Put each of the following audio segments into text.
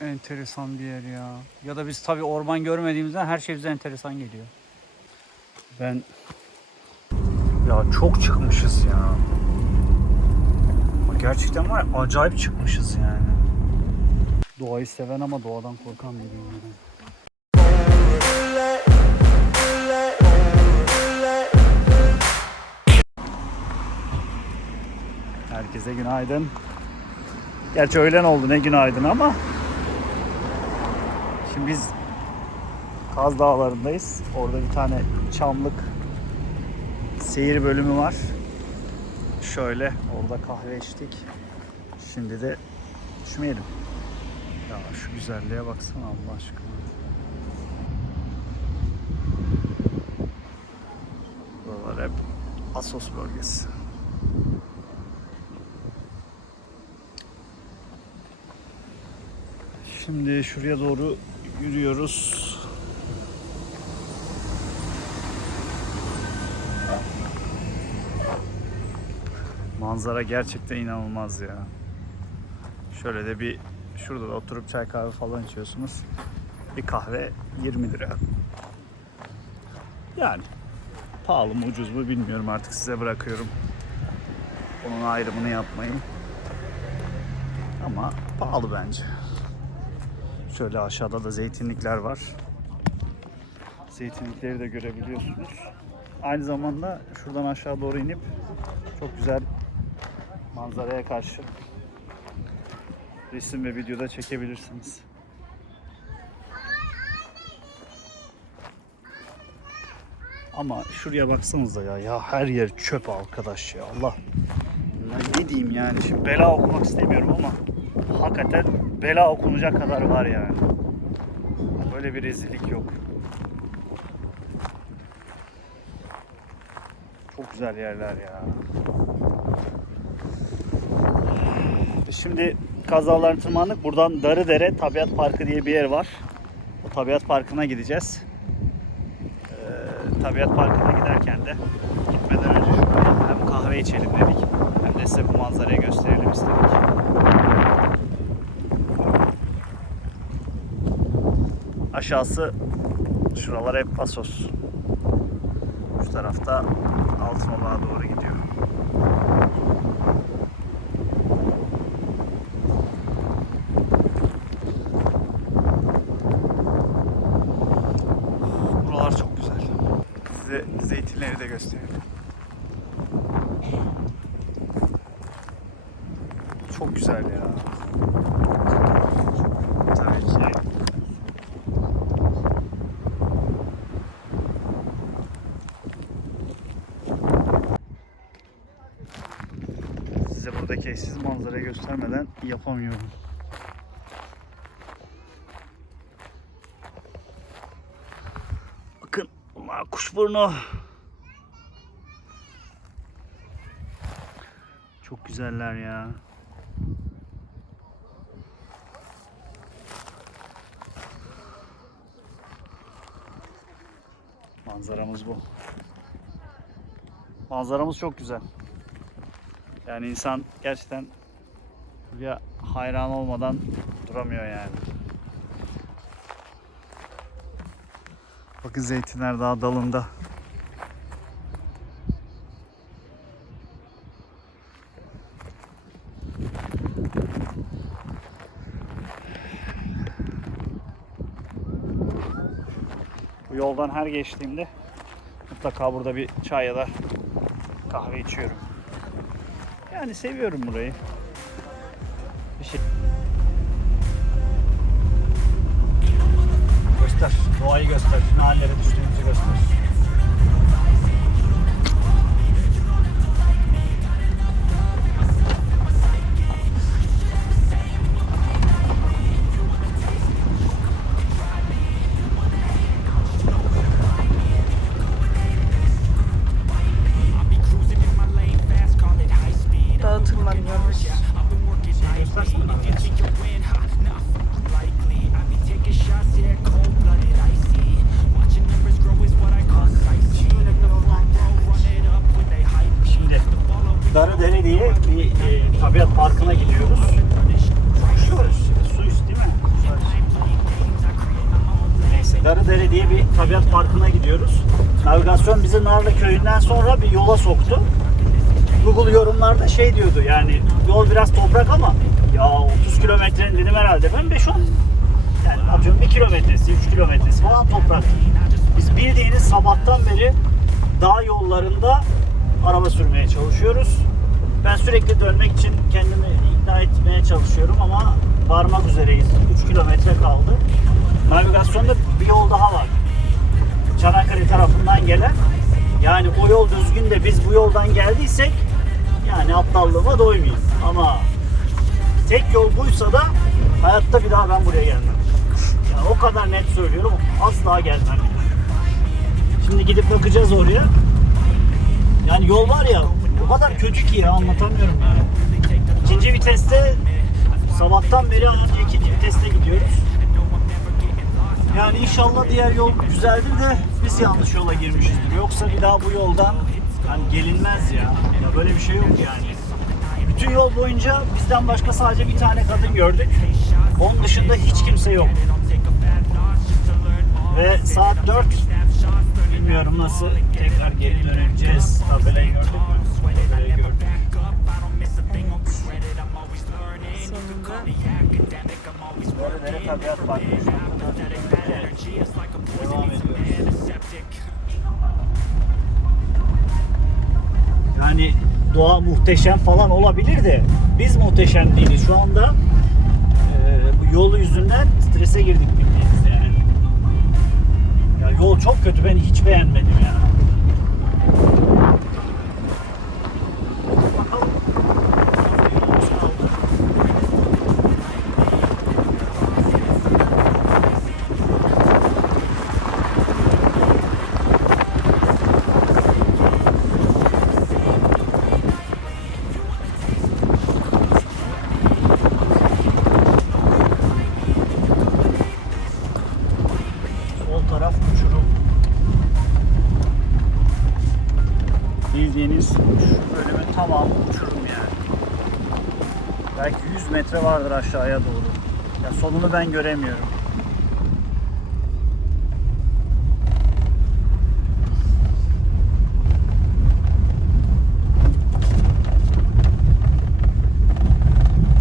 enteresan bir yer ya. Ya da biz tabii orman görmediğimizden her şey bize enteresan geliyor. Ben ya çok çıkmışız ya. Ama Gerçekten var ya, acayip çıkmışız yani. Doğayı seven ama doğadan korkan biriyim yani. Herkese günaydın. Gerçi öğlen oldu ne günaydın ama. Şimdi biz Kaz Dağları'ndayız. Orada bir tane çamlık seyir bölümü var. Şöyle orada kahve içtik. Şimdi de içmeyelim. Ya şu güzelliğe baksana Allah aşkına. Buralar hep Asos bölgesi. Şimdi şuraya doğru yürüyoruz. Manzara gerçekten inanılmaz ya. Şöyle de bir şurada da oturup çay kahve falan içiyorsunuz. Bir kahve 20 lira. Yani pahalı mı ucuz mu bilmiyorum artık size bırakıyorum. Onun ayrımını yapmayın. Ama pahalı bence. Şöyle aşağıda da zeytinlikler var. Zeytinlikleri de görebiliyorsunuz. Aynı zamanda şuradan aşağı doğru inip çok güzel manzaraya karşı resim ve videoda çekebilirsiniz. Ama şuraya baksanıza ya. Ya her yer çöp arkadaş ya. Allah. Ya ne diyeyim yani. Şimdi bela okumak istemiyorum ama hakikaten bela okunacak kadar var yani. Böyle bir rezillik yok. Çok güzel yerler ya. Şimdi kazaların tırmandık. Buradan Darıdere Tabiat Parkı diye bir yer var. O Tabiat Parkı'na gideceğiz. Ee, Tabiat Parkı'na giderken de gitmeden önce şuraya hem kahve içelim dedik hem de size bu manzarayı gösterelim istedik. Aşağısı şuralar hep Pasos. Şu tarafta Altınoluk'a doğru gidiyor. Buralar çok güzel. Size zeytinleri de göstereyim. Çok güzel ya. Tabii ki size buradaki manzarayı göstermeden yapamıyorum. Bakın bunlar kuşburnu. Çok güzeller ya. Manzaramız bu. Manzaramız çok güzel. Yani insan gerçekten buraya hayran olmadan duramıyor yani. Bakın zeytinler daha dalında. Bu yoldan her geçtiğimde mutlaka burada bir çay ya da kahve içiyorum. Yani seviyorum burayı. Doğayı göster. Ne hallere düştüğümüzü göster. Dağa tırmanıyoruz. tabiat parkına gidiyoruz. Koşuyoruz. Suyuz değil mi? Darıdere diye bir tabiat parkına gidiyoruz. Navigasyon bizi Narlı köyünden sonra bir yola soktu. Google yorumlarda şey diyordu yani yol biraz toprak ama ya 30 kilometre dedim herhalde. Ben 5 10 yani atıyorum 1 kilometresi, 3 kilometresi falan toprak. Biz bildiğiniz sabahtan beri dağ yollarında araba sürmeye çalışıyoruz. Ben sürekli dönmek için kendimi ikna etmeye çalışıyorum ama varmak üzereyiz. 3 kilometre kaldı. Navigasyonda bir yol daha var. Çanakkale tarafından gelen. Yani o yol düzgün de biz bu yoldan geldiysek yani aptallığıma doymayayım. Ama tek yol buysa da hayatta bir daha ben buraya gelmem. Yani o kadar net söylüyorum. Asla gelmem. Şimdi gidip bakacağız oraya. Yani yol var ya o kadar kötü ki ya anlatamıyorum yani. İkinci viteste sabahtan beri önce ikinci viteste gidiyoruz. Yani inşallah diğer yol güzeldir de biz yanlış yola girmişizdir. Yoksa bir daha bu yoldan hani gelinmez ya. Ya böyle bir şey yok yani. Bütün yol boyunca bizden başka sadece bir tane kadın gördük. Onun dışında hiç kimse yok. Ve saat 4 bilmiyorum nasıl tekrar geri döneceğiz. Tabelayı gördük mü? Yani doğa muhteşem falan olabilir de biz muhteşem değiliz. Şu anda e, bu yol yüzünden strese girdik bildiğiniz yani. Ya yol çok kötü. Ben hiç beğenmedim ya. Aşağıya doğru. Ya sonunu ben göremiyorum.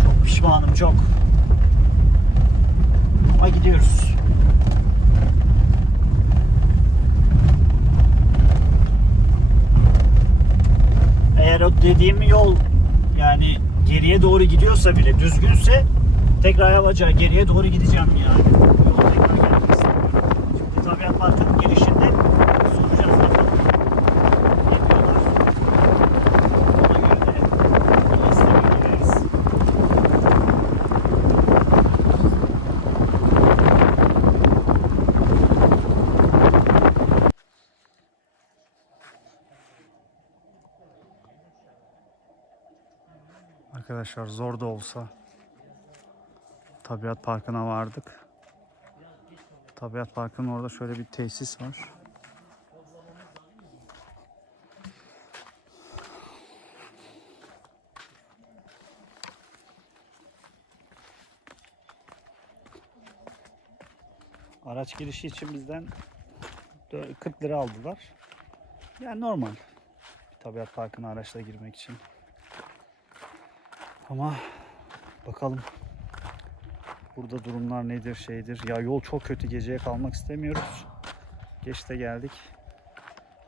Çok pişmanım çok. Ama gidiyoruz. Eğer o dediğim yol yani geriye doğru gidiyorsa bile düzgünse tekrar yavaşça geriye doğru gideceğim yani. Tabiat Parkı'nın girişinde soracağız. Arkadaşlar zor da olsa Tabiat Parkı'na vardık. Tabiat Parkı'nın orada şöyle bir tesis var. Araç girişi için bizden dö- 40 lira aldılar. Yani normal. Tabiat parkına araçla girmek için. Ama bakalım burada durumlar nedir şeydir. Ya yol çok kötü geceye kalmak istemiyoruz. Geç de geldik.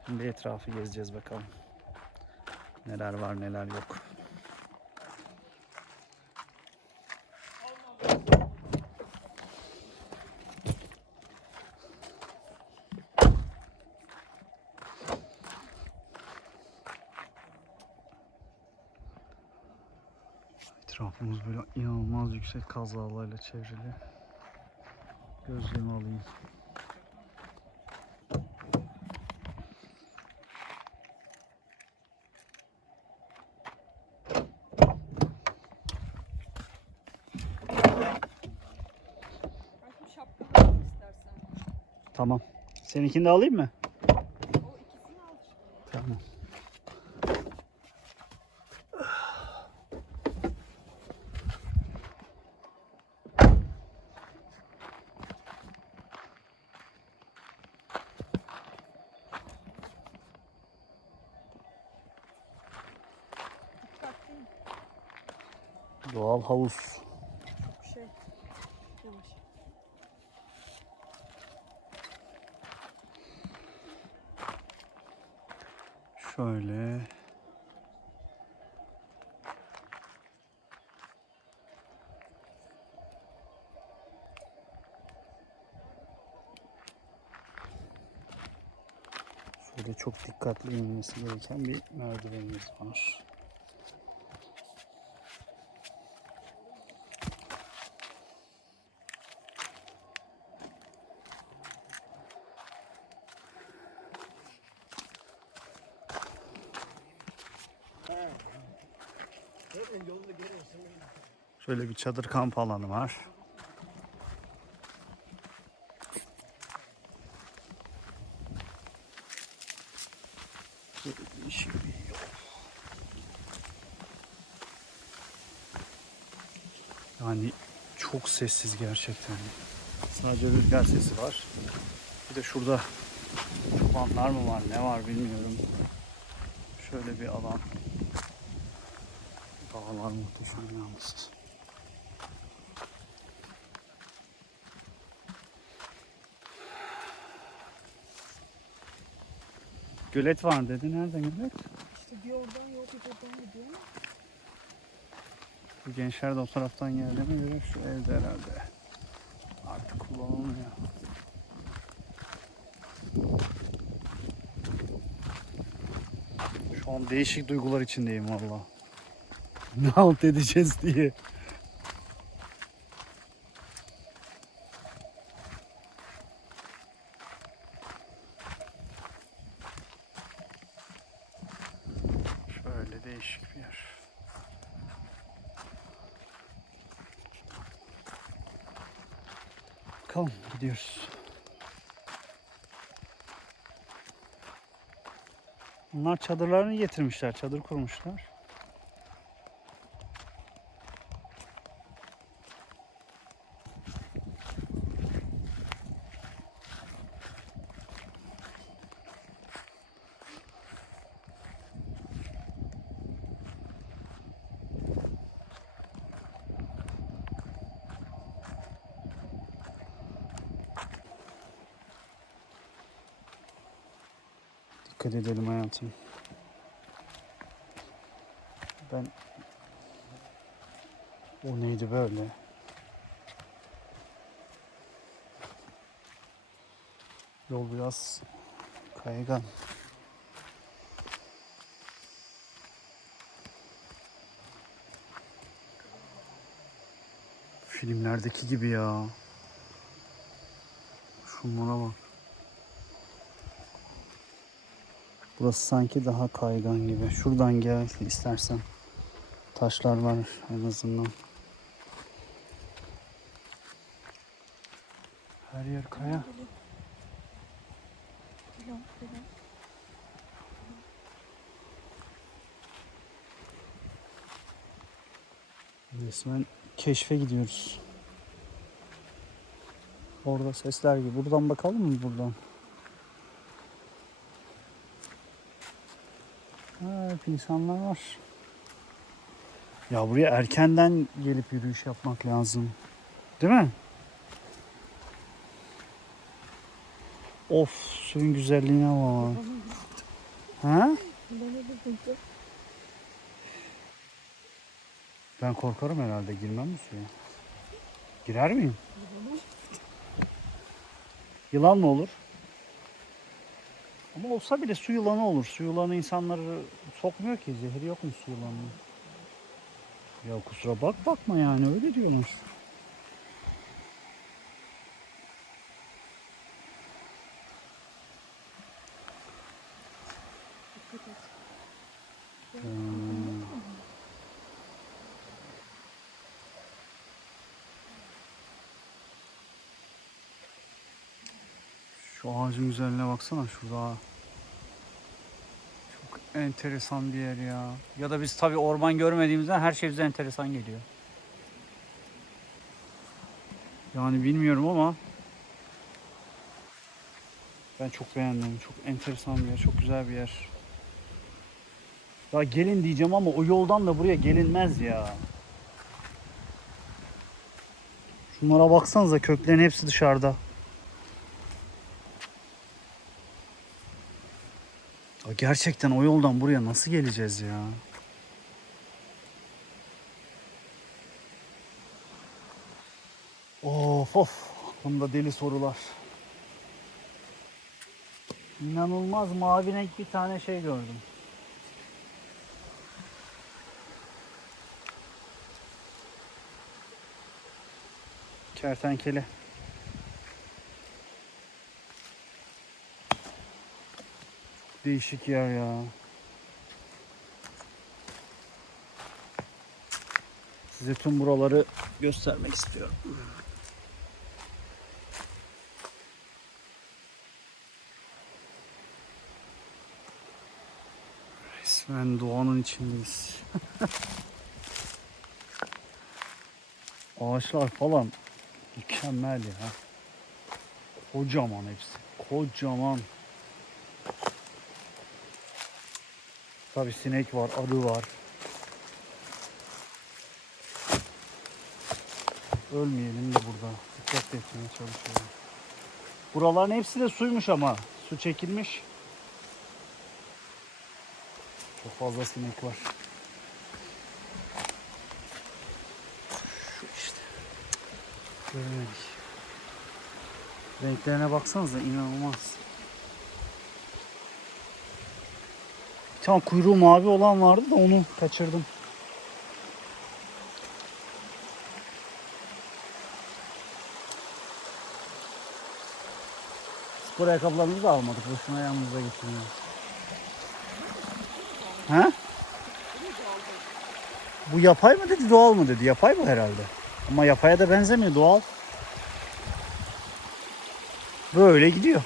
Şimdi etrafı gezeceğiz bakalım. Neler var neler yok. Etrafımız böyle inanılmaz yüksek kaz dağlarıyla çevrili. Gözlüğümü alayım. Tamam. Seninkini de alayım mı? O ikisini al işte. Tamam. Doğal havuz. Çok şey. Yavaş. Şöyle. Şöyle çok dikkatli inmesi gereken bir merdivenimiz var. Şöyle bir çadır kamp alanı var. Böyle. Yani çok sessiz gerçekten. Sadece rüzgar sesi var. Bir de şurada çobanlar mı var ne var bilmiyorum. Şöyle bir alan. Dağlar muhteşem yalnız. Gölet var dedi. Nerede gölet? İşte bir oradan yol bir buradan gidiyor. Bu gençler de o taraftan geldiğine göre şu evde herhalde. Artık kullanılmıyor. Şu an değişik duygular içindeyim valla. Ne halt edeceğiz diye. Şöyle değişik bir yer. Bakalım gidiyoruz. Bunlar çadırlarını getirmişler. Çadır kurmuşlar. Dikkat hayatım. Ben o neydi böyle? Yol biraz kaygan. Filmlerdeki gibi ya. Şunlara bak. Burası sanki daha kaygan gibi. Şuradan gel istersen. Taşlar var en azından. Her yer kaya. Resmen keşfe gidiyoruz. Orada sesler gibi. Buradan bakalım mı buradan? Ha, hep insanlar var. Ya buraya erkenden gelip yürüyüş yapmak lazım. Değil mi? Of suyun güzelliğine bak. Ha? Ben korkarım herhalde girmem mi suya? Girer miyim? Yılan mı olur? Ama olsa bile su yılanı olur. Su yılanı insanları sokmuyor ki. Zehri yok mu su yılanının? Ya kusura bak bakma yani öyle diyorlar. Ağacın güzelliğine baksana şurada. Çok enteresan bir yer ya. Ya da biz tabii orman görmediğimizden her şey bize enteresan geliyor. Yani bilmiyorum ama ben çok beğendim. Çok enteresan bir yer, çok güzel bir yer. Ya gelin diyeceğim ama o yoldan da buraya gelinmez ya. Şunlara baksanıza köklerin hepsi dışarıda. Gerçekten o yoldan buraya nasıl geleceğiz ya? Of of. Aklımda deli sorular. İnanılmaz mavi renk bir tane şey gördüm. Kertenkele. Değişik yer ya. Size tüm buraları göstermek istiyorum. Resmen doğanın içindeyiz. Ağaçlar falan mükemmel ya. Kocaman hepsi. Kocaman. Tabi sinek var, arı var. Ölmeyelim de burada. Dikkat etmeye çalışıyorum. Buraların hepsi de suymuş ama. Su çekilmiş. Çok fazla sinek var. Şu işte. Göremedik. Renklerine baksanıza inanılmaz. Bir tane kuyruğu mavi olan vardı da onu kaçırdım. Spor ayakkabılarımızı da almadık. Boşuna yanımıza getirmiyoruz. Ha? Bu yapay mı dedi doğal mı dedi. Yapay bu herhalde. Ama yapaya da benzemiyor doğal. Böyle gidiyor.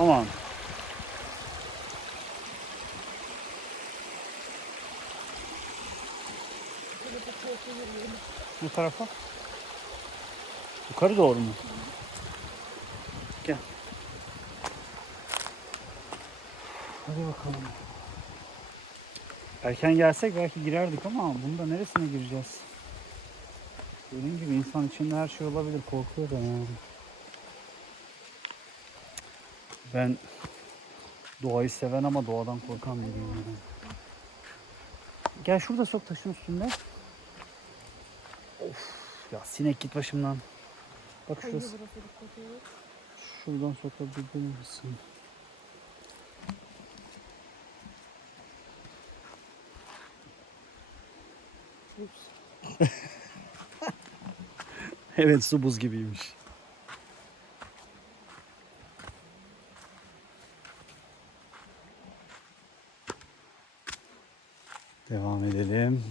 Aman. Bu tarafa. Yukarı doğru mu? Gel. Hadi bakalım. Erken gelsek belki girerdik ama bunda neresine gireceğiz? Dediğim gibi insan içinde her şey olabilir. Korkuyor da yani. Ben doğayı seven ama doğadan korkan biriyim yani. Gel şurada sok taşın üstünde. Ya sinek git başımdan. Bak şurası. Şuradan sokabilir misin? Evet su buz gibiymiş. Devam edelim.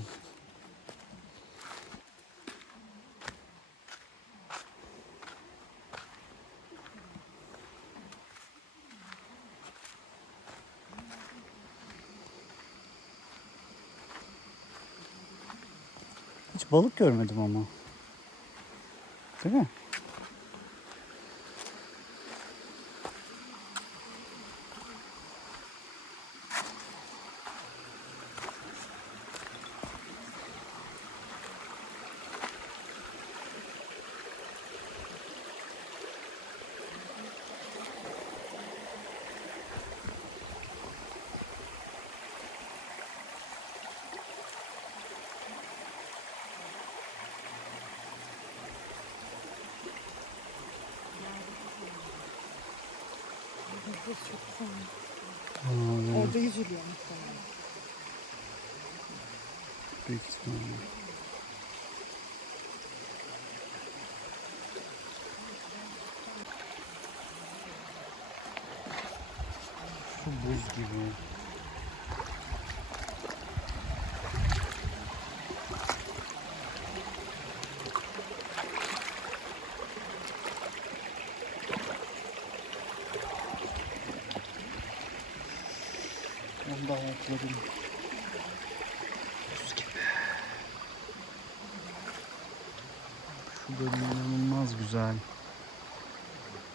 Hiç balık görmedim ama. Değil mi? Burası çok güzel. Aa, Orada yüzülüyor muhtemelen. büyük ihtimalle. Su buz gibi. Onu da. Buz gibi. Şu bölüm inanılmaz güzel.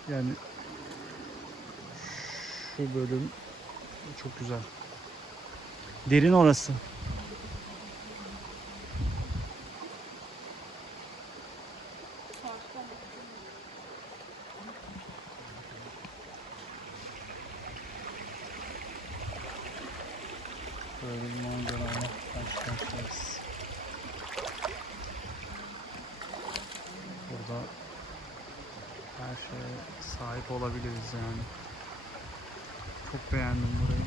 Yani şu bölüm çok güzel. Derin orası. Böyle bir manzara karşılaşacağız. Burada her şeye sahip olabiliriz yani. Çok beğendim burayı.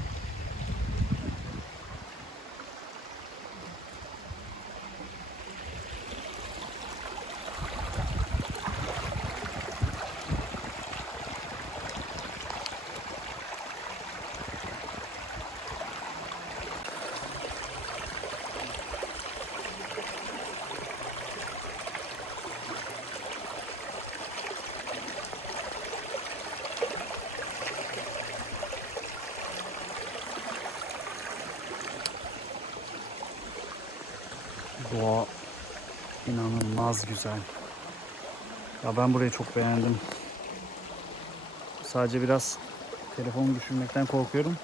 Doğa inanılmaz güzel. Ya ben burayı çok beğendim. Sadece biraz telefonu düşürmekten korkuyorum.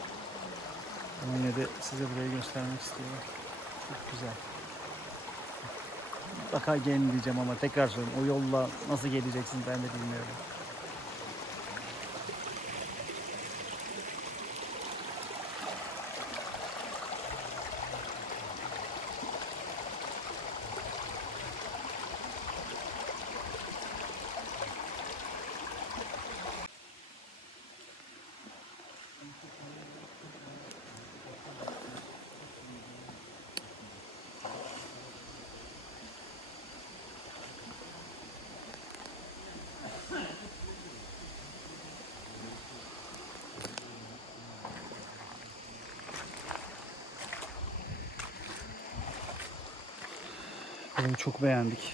Ama yine de size burayı göstermek istiyorum. Çok güzel. Mutlaka gelin diyeceğim ama tekrar söylüyorum. O yolla nasıl geleceksiniz ben de bilmiyorum. Burayı çok beğendik.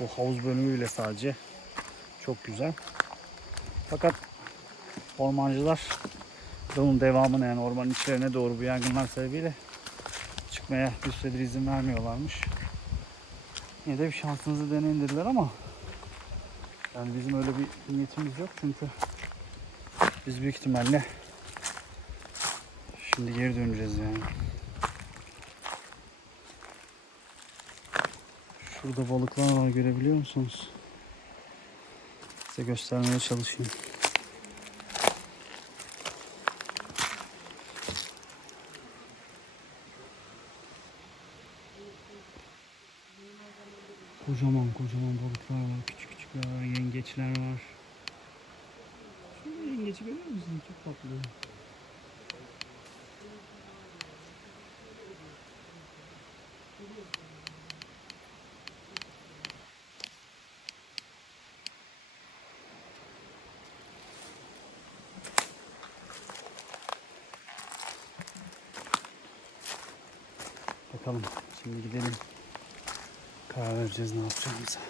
Bu havuz bölümü bile sadece çok güzel. Fakat ormancılar yolun devamını yani ormanın içlerine doğru bu yangınlar sebebiyle çıkmaya bir süredir izin vermiyorlarmış. Yine de bir şansınızı deneyin dediler ama yani bizim öyle bir niyetimiz yok çünkü biz büyük ihtimalle şimdi geri döneceğiz yani. Şurada balıklar var görebiliyor musunuz? Size göstermeye çalışayım. Kocaman kocaman balıklar var. Küçük küçükler var. Yengeçler var. Şurada yengeci görüyor musun? Çok tatlı. Bakalım. Şimdi gidelim. Karar vereceğiz ne yapacağımıza.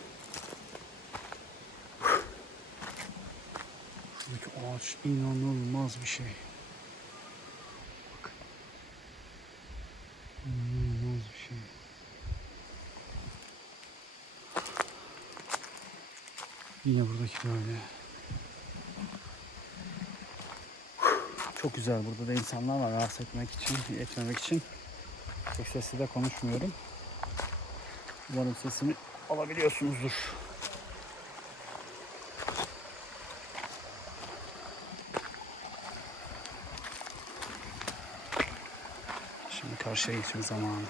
Şuradaki ağaç inanılmaz bir şey. Bak. İnanılmaz bir şey. Yine buradaki böyle. Çok güzel. Burada da insanlar var rahatsız etmek için, etmemek için. Çok sesli de konuşmuyorum. Umarım sesimi alabiliyorsunuzdur. Şimdi karşıya geçme zamanı.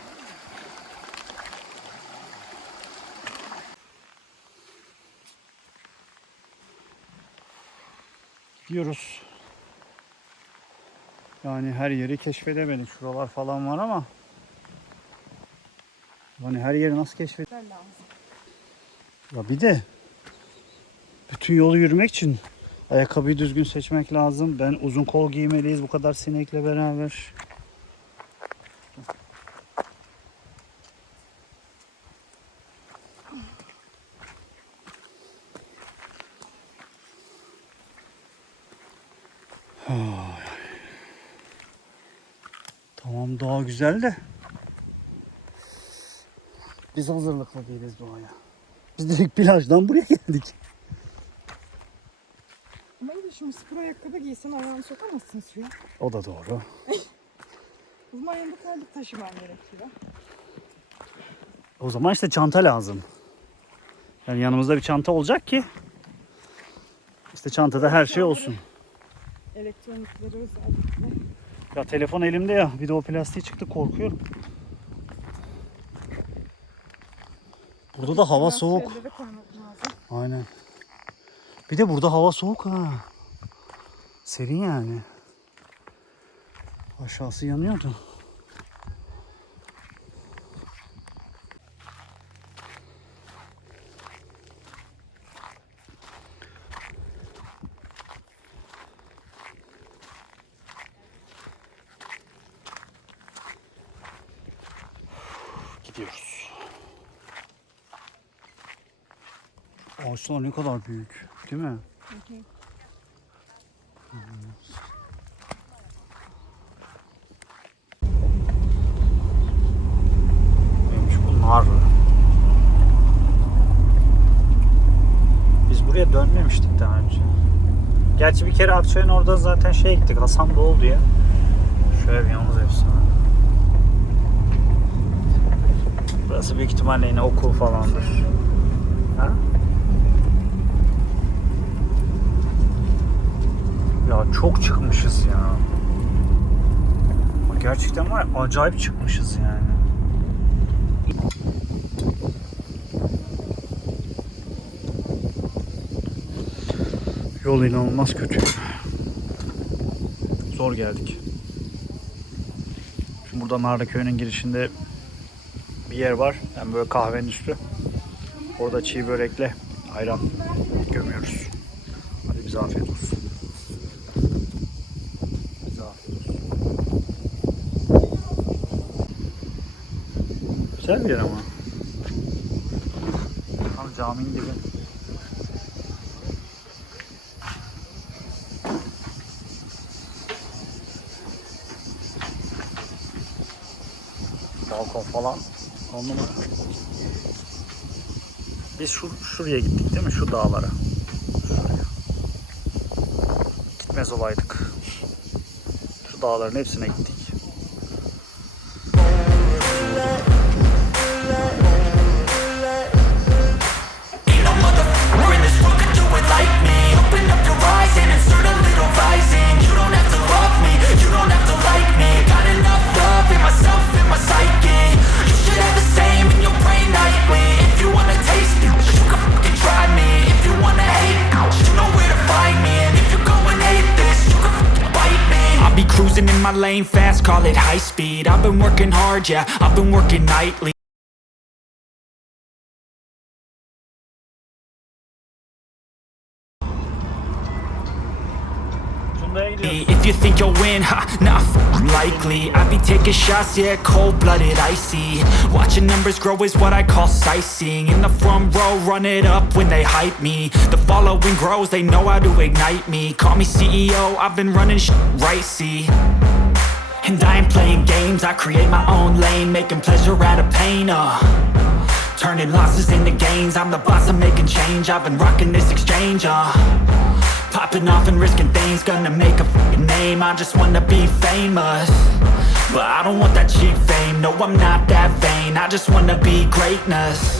Gidiyoruz. Yani her yeri keşfedemedik. Şuralar falan var ama Hani her yeri nasıl keşfet? lazım. Ya bir de bütün yolu yürümek için ayakkabıyı düzgün seçmek lazım. Ben uzun kol giymeliyiz bu kadar sinekle beraber. Tamam daha güzel de biz hazırlıklı değiliz doğaya. Biz direkt plajdan buraya geldik. Ama de şimdi spor ayakkabı giysen ayağını sokamazsın suya. O da doğru. O zaman yanında terlik taşıman gerekiyor. O zaman işte çanta lazım. Yani yanımızda bir çanta olacak ki işte çantada her şey olsun. Elektronikleri özellikle. Ya telefon elimde ya. Bir de o plastiği çıktı korkuyorum. Burada da hava soğuk. Aynen. Bir de burada hava soğuk ha. Serin yani. Aşağısı yanıyordu. Gidiyoruz. Ağaçlar ne kadar büyük, değil mi? Neymiş bu nar? Biz buraya dönmemiştik daha önce. Gerçi bir kere Akçay'ın orada zaten şey gittik, Hasan Doğu diye. Şöyle bir yalnız efsane. Burası büyük ihtimalle yine okul falandır. Ha? Ya çok çıkmışız ya. Gerçekten var ya, acayip çıkmışız yani. Yol inanılmaz kötü. Zor geldik. Şimdi burada Narda köyünün girişinde bir yer var. Yani böyle kahvenin üstü. Orada çiğ börekle ayran gömüyoruz. Hadi bize afiyet olsun. Bize afiyet olsun. Güzel bir yer ama. Tam caminin dibi. Balkon falan. Numara. Biz şu, şuraya gittik değil mi? Şu dağlara. Şuraya. Gitmez olaydık. Şu dağların hepsine gittik. My lane fast, call it high speed. I've been working hard, yeah, I've been working nightly Gidiyoruz. If you think you'll win, ha, not likely. I be taking shots, yeah, cold-blooded, icy. Watching numbers grow is what I call sightseeing. In the front row, run it up when they hype me. The following grows, they know how to ignite me. Call me CEO, I've been running sh- right, see? And I ain't playing games, I create my own lane Making pleasure out of pain, uh. Turning losses into gains, I'm the boss, I'm making change. I've been rocking this exchange, uh Popping off and risking things, gonna make a name. I just wanna be famous. But I don't want that cheap fame, no I'm not that vain. I just wanna be greatness